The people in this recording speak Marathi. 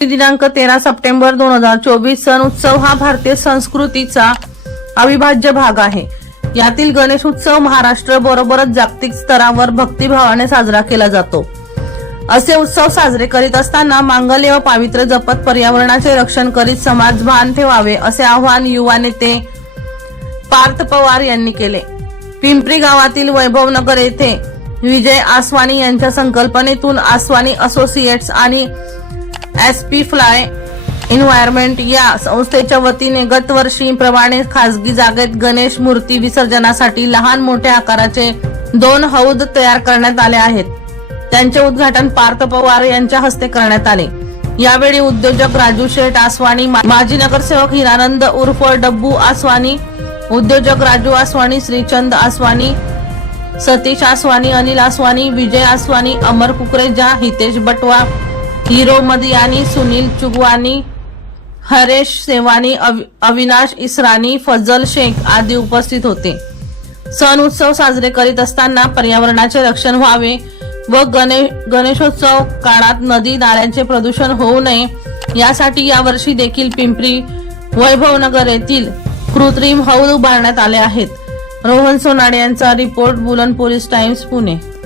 दिनांक तेरा सप्टेंबर दोन हजार चोवीस सण उत्सव हा भारतीय संस्कृतीचा अविभाज्य भाग आहे. यातील गणेश उत्सव महाराष्ट्र बरोबरच जागतिक स्तरावर भक्तिभावाने साजरा केला जातो. असे उत्सव साजरे करीत असताना मांगल्य व पावित्र्य जपत पर्यावरणाचे रक्षण करीत समाज भान ठेवावे असे आवाहन युवा नेते पार्थ पवार यांनी केले. पिंपरी गावातील वैभवनगर येथे विजय आसवानी यांच्या संकल्पनेतून आसवानी असोसिएट्स आणि एस पी फ्लाय एन्व्हायरमेंट या संस्थेच्या वतीने गतवर्षीप्रमाणे खासगी जागेत गणेश मूर्ती विसर्जनासाठी लहान मोठ्या आकाराचे दोन हौद तयार करण्यात आले आहेत. त्यांचे उद्घाटन पार्थ पवार यांच्या हस्ते करण्यात आले. यावेळी उद्योजक राजू शेठ आसवाणी माजी नगरसेवक हिरानंद उर्फ डब्बू आसवानी उद्योजक राजू आसवाणी श्रीचंद आसवानी सतीश आसवानी अनिल आसवानी विजय आसवानी अमर कुकरेजा हितेश बटवा हिरो मदियानी सुनील चुगवानी हरेश सेवानी अवि- अविनाश इसरानी फजल शेख आदी उपस्थित होते. सण उत्सव साजरे करीत असताना पर्यावरणाचे रक्षण व्हावे व गणे गणेशोत्सव काळात नदी नाल्यांचे प्रदूषण होऊ नये यासाठी यावर्षी देखील पिंपरी वैभवनगर येथील कृत्रिम हौद उभारण्यात आले आहेत. रोहन सोनाडे यांचा रिपोर्ट बुलन पोलीस टाइम्स पुणे.